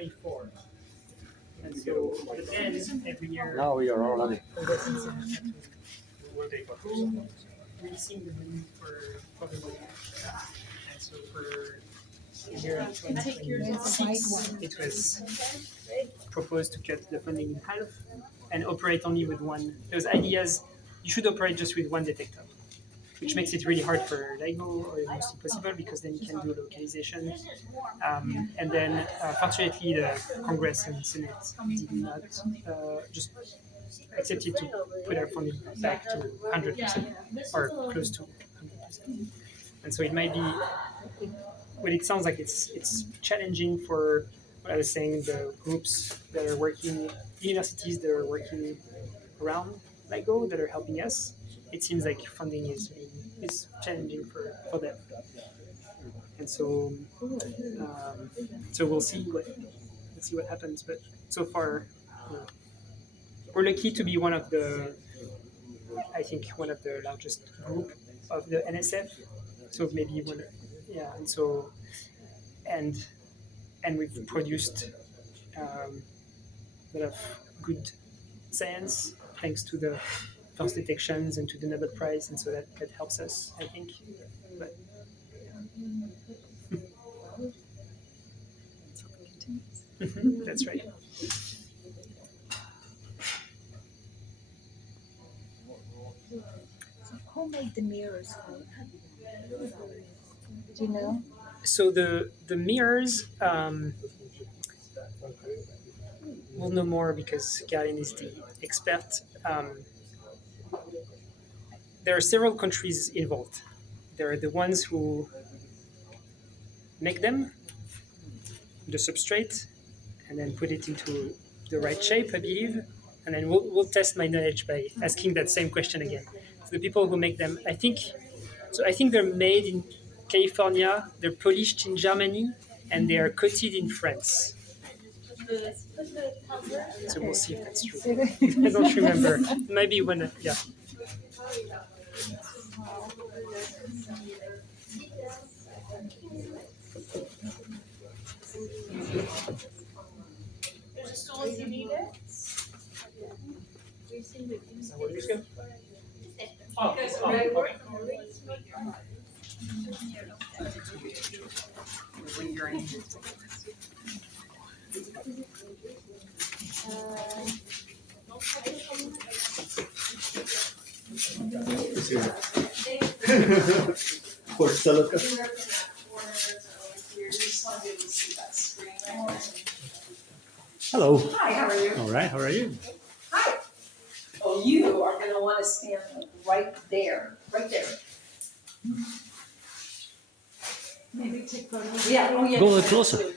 24. And so, but then every year, Now we are all on it. releasing the money for the money. And so for the year 2026, it was proposed to cut the funding in half and operate only with one. Those ideas, you should operate just with one detector, which makes it really hard for Ligo or almost impossible because then you can do localization. And then, fortunately, the Congress and Senate did not just accepted to put our funding back to 100% or close to 100%. And so it might be, well, it sounds like it's challenging for what I was saying, the groups that are working, universities that are working around Ligo that are helping us. It seems like funding is challenging for them. And so so we'll see what happens. But so far, we're lucky to be one of the largest group of the NSF. So maybe one, yeah. And so and we've produced a lot of good science thanks to the first detections and to the Nobel Prize, and so that helps us, I think. But that's right. Who made the mirrors? Do you know? So the mirrors, we'll know more because Karin is the expert. There are several countries involved. There are the ones who make them, the substrate, and then put it into the right shape, I believe. And then we'll test my knowledge by asking that same question again. So the people who make them, I think they're made in California, they're polished in Germany, and they are coated in France. So we'll see if that's true. I don't remember. Maybe when, yeah. There's a stool if you need it. For silica. Hello. Hi, how are you? All right. How are you? Hi. Oh, you are going to want to stand right there. Maybe take photos. Yeah. Oh, yeah. Go a little closer. Hey,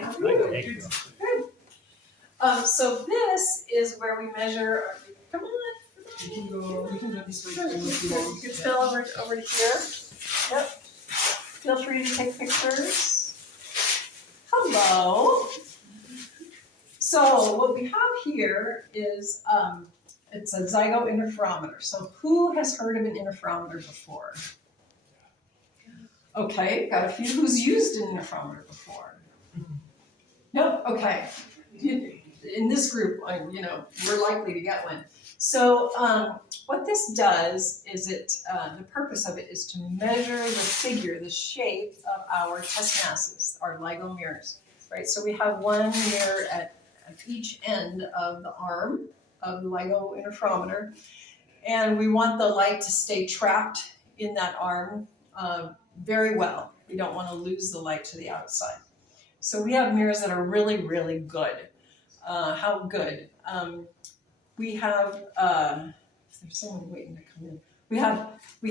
how are you? Good. So this is where we measure. Come on. We can go this way. You can spill over to here. Yep. Feel free to take pictures. Hello. So what we have here is it's a Zygo interferometer. So who has heard of an interferometer before? Okay, got a few. Who's used an interferometer before? No. Okay. In this group, we're likely to get one. So what this does is the purpose of it is to measure the shape of our test masses, our LIGO mirrors, right? So we have one mirror at each end of the arm of the LIGO interferometer, and we want the light to stay trapped in that arm very well. We don't want to lose the light to the outside. So we have mirrors that are really, really good. How good? We have, there's someone waiting to come in. We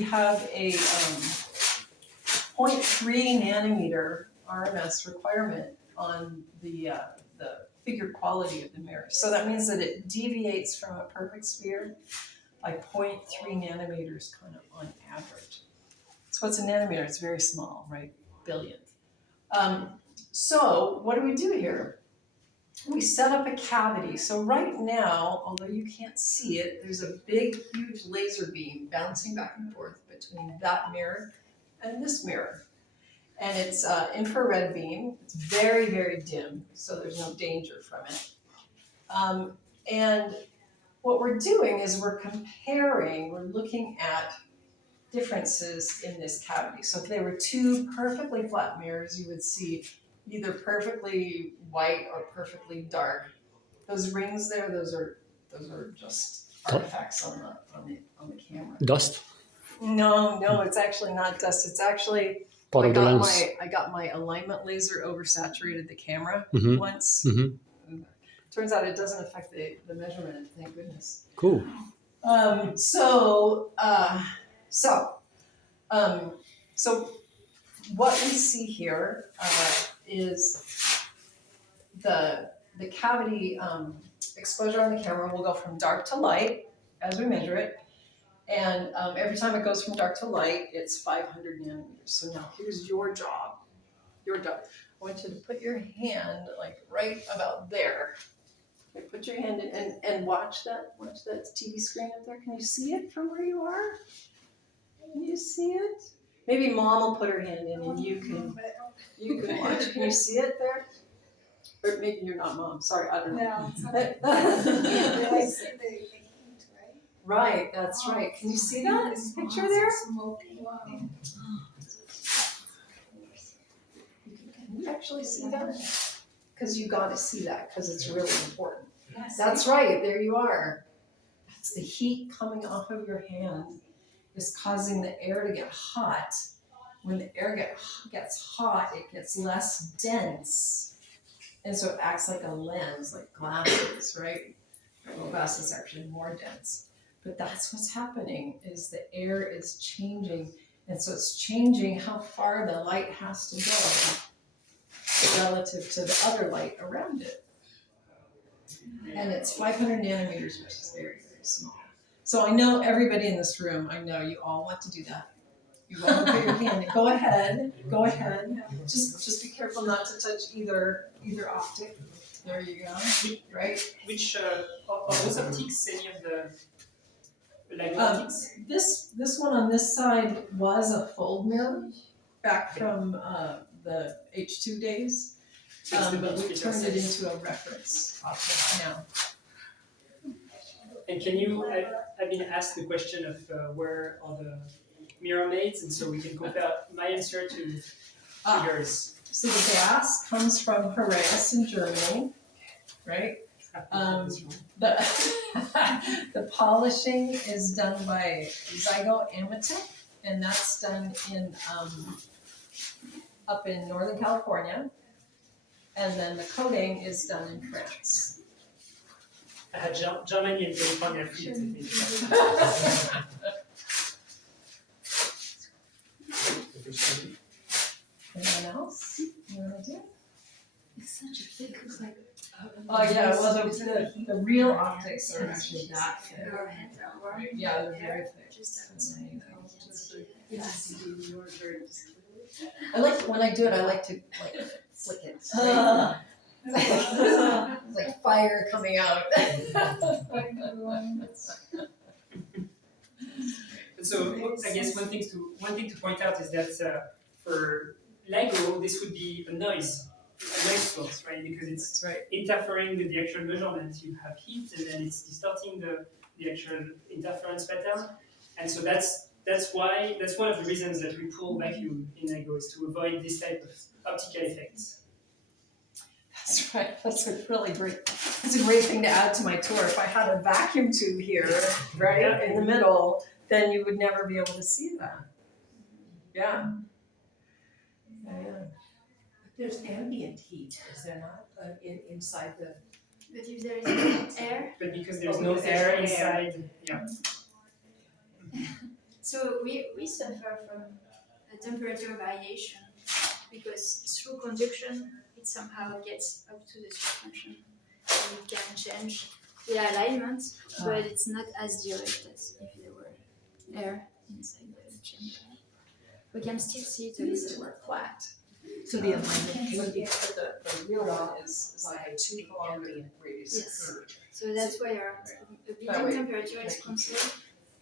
have a 0.3 nanometer RMS requirement on the figure quality of the mirror. So that means that it deviates from a perfect sphere by 0.3 nanometers kind of on average. So what's a nanometer? It's very small, right? Billionth. So what do we do here? We set up a cavity. So right now, although you can't see it, there's a big, huge laser beam bouncing back and forth between that mirror and this mirror. And it's infrared beam. It's very, very dim, so there's no danger from it. And what we're doing is we're looking at differences in this cavity. So if they were two perfectly flat mirrors, you would see either perfectly white or perfectly dark. Those rings there, those are just artifacts on the camera. Dust? No, it's actually not dust. It's actually Part of the lens. I got my alignment laser oversaturated the camera Mhm. once. Mhm. Turns out it doesn't affect the measurement, thank goodness. Cool. So what we see here is the cavity exposure on the camera will go from dark to light as we measure it. And every time it goes from dark to light, it's 500 nanometers. So now here's your job. I want you to put your hand like right about there. Okay, put your hand in and watch that TV screen up there. Can you see it from where you are? Can you see it? Maybe Mom will put her hand in and you can watch. Can you see it there? Or maybe you're not Mom. Sorry, I don't know. No. Right, that's right. Can you see that picture there? Can you actually see that? Because you got to see that because it's really important. That's right, there you are. That's the heat coming off of your hand is causing the air to get hot. When the air gets hot, it gets less dense. And so it acts like a lens, like glasses, right? Well, glass is actually more dense. But that's what's happening, is the air is changing. And so it's changing how far the light has to go relative to the other light around it. And it's 500 nanometers, which is very, very small. So I know everybody in this room, I know you all want to do that. You want to put your hand in. Go ahead. Just be careful not to touch either optic. There you go. Right? Which are those optics? Any of the Ligo optics? This one on this side was a fold mirror back from the H2 days, but we turned it into a reference optic now. And can you? I've been asked the question of where are the mirror made, and so we can compare my answer to yours. So the gas comes from Heraeus in Germany, right? The polishing is done by Ligo, and that's done in up in Northern California, and then the coating is done in France. I had Germany and California free. Anyone else? You want to do? It's such a thick, it's like. Oh yeah, well the real optics are actually that thick. Yeah, they're very thick. I like when I do it. I like to flick it. It's like fire coming out. So I guess one thing to point out is that for Ligo, this would be a noise source, right? Because it's interfering with the actual measurement. You have heat, and then it's distorting the actual interference pattern. And so that's one of the reasons that we pull vacuum in Ligo, is to avoid this type of optical effects. That's right. That's a really great. That's a great thing to add to my tour. If I had a vacuum tube here, right in the middle, then you would never be able to see that. Yeah. There's ambient heat, is there not, inside the? But if there is no air, But because there's no air inside, yeah. so we suffer from a temperature variation because through conduction it somehow gets up to the suspension and it can change the alignment, but it's not as direct as if there were air inside the chamber. We can still see it a little more flat. So the alignment, the real one is like a 2 kilometer radius. Yes. So that's why our building temperature is conserved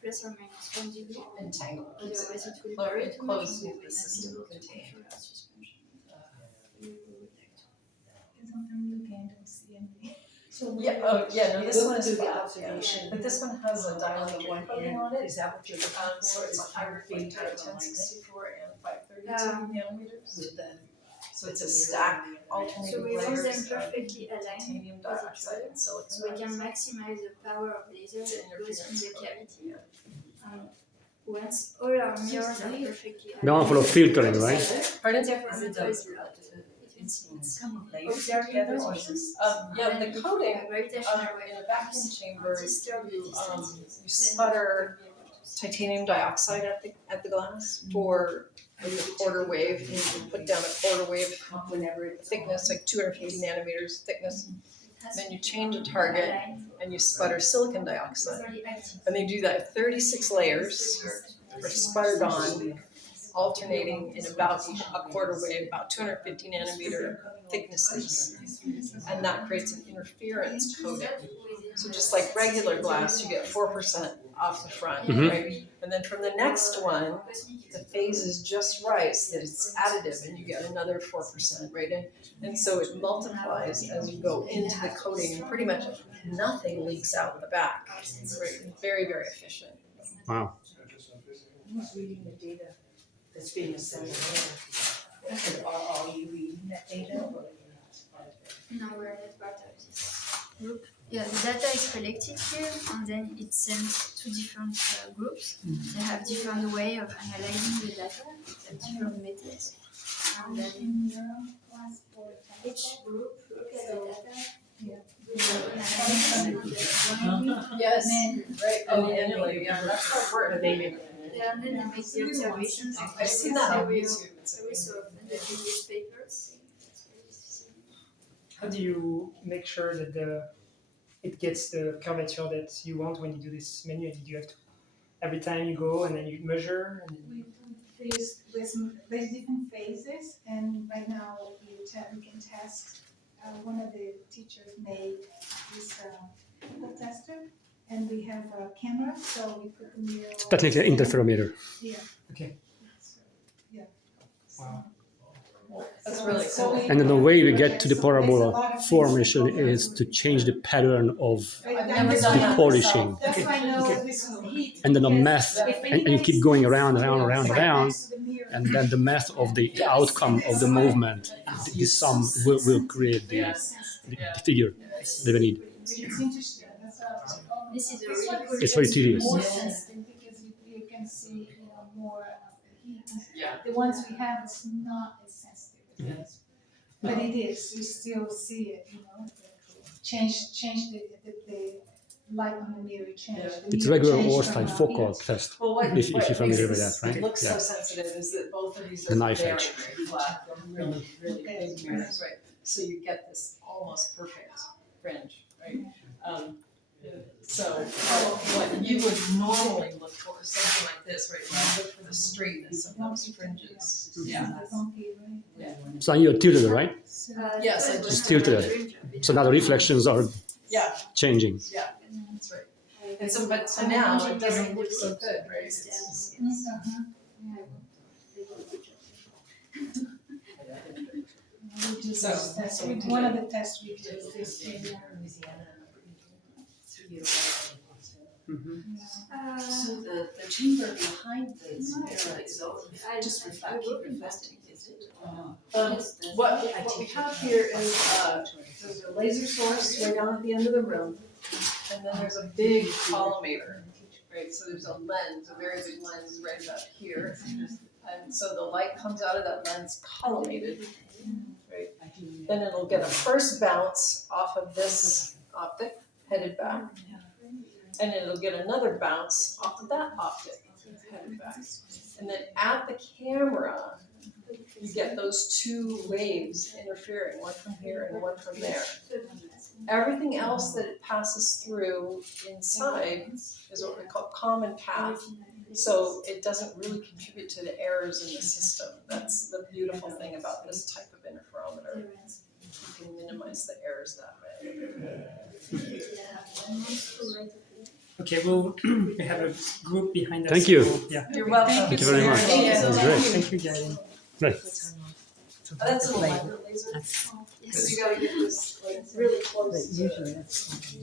plus or minus 1 degree. Entangled. Otherwise it will Or vary it too much closes and we will the not be system able to contained. control our suspension. Yeah, oh, yeah, no, this one is Do the flat, observation. yeah. But this one has a On the diameter one coating end, on it. is that what you're looking So for? it's a Is hybrid filter type alignment 1064 and 532 Um, nanometers. with the. So it's a stack So alternating we want layers them of perfectly aligned titanium with each dioxide other, and silicon so we can dioxide. maximize the power of laser It's an that goes in interference the coating, cavity. yeah. Once all our mirrors are perfectly aligned. Now full of filtering, right? Pardon? Interferometer is blocked. It's come of layer Observing together or is positions. this? Yeah, the coating, Gravitational in wave. a vacuum chamber, Disturb the you, distance. you sputter titanium dioxide at the glass for like a quarter wave. You put down a quarter wave Whenever it's. thickness, like 250 nanometers thickness. Then you change a Aligned. target and you sputter silicon It's dioxide. only active. And they do that 36 layers are sputtered on, alternating in about a quarter wave, about 250 nanometer thicknesses. And that creates an interference coating. So just like regular glass, you get 4% off the front, Mhm. right? And then from the next one, the phase is just right so that it's additive and you get another 4%, right? And so it multiplies as you go into the coating and pretty much nothing leaks out the back. Right? Very, very efficient. Wow. Who's reading the data that's being assembled there? And are all you reading that data or? No, we're not part of this group. Yeah, the data is collected here and then it's sent to different groups. They have different way of analyzing the data, different methods. And then each group look at the data. Yes, right, and annually, yeah, that's how it works. Yeah, and then they make the observations. I've seen that on Every YouTube. It's every so often they do newspapers. How do you make sure that it gets the curvature that you want when you do this menu? And you have to every time you go and then you measure and then There's different phases, and right now we can test. One of the teachers made this pupil tester, and we have a camera, so we put the mirror. It's technically an interferometer. Yeah. Okay. So, yeah. Wow. That's really So cool. we- And then the way we get to the so there's a parabola lot of formation things. is to change the pattern of I've never done the that polishing. myself. That's why I know Okay. this is heat. And then the because math, if and you keep going around, around, around, right around, next to the mirror, and then the math of the outcome of the movement, the sum will create the figure that we need. it's interesting. That's This is a this really one cool. It's very tedious. more Yeah. sensitive because you can see more of the heat. Yeah. The ones we have is not as sensitive as this. But it is, you still see it, change the light on the mirror, change. Yeah. The It's mirror regular change Orstein from, focal test. Well, what, If you're what familiar makes with this that, right? looks Yeah. so sensitive is that both of these The are knife very, edge. very flat, they're really, really Okay. big mirrors, right? So you get this almost perfect fringe, right? So what you would normally look for is something like this, right? You look for the straightness of those fringes. Yeah. So now you're tilted, right? Yes, I just tilted it. So now the reflections are Yeah, changing. that's right. And so, but so now it doesn't look so good, right? It's So we do One that. of the tests we did is in Louisiana. So The chamber behind the mirror is all just reflecting, is it? What we have here is, there's a laser source way down at the end of the room, and then there's a big collimator, right? So there's a lens, a very big lens right about here. And so the light comes out of that lens collimated, right? Then it'll get a first bounce off of this optic, headed back. And it'll get another bounce off of that optic, headed back. And then at the camera, you get those two waves interfering, one from here and one from there. Everything else that it passes through inside is what we call common path. So it doesn't really contribute to the errors in the system. That's the beautiful thing about this type of interferometer. You can minimize the errors that way. Okay, well, we have a group behind us. Thank you. So, yeah. You're welcome. Thank you very much. Yeah. That was great. Thank you, guys. Right. Oh, that's a little laser. Because you gotta get this like really close to. Usually that's.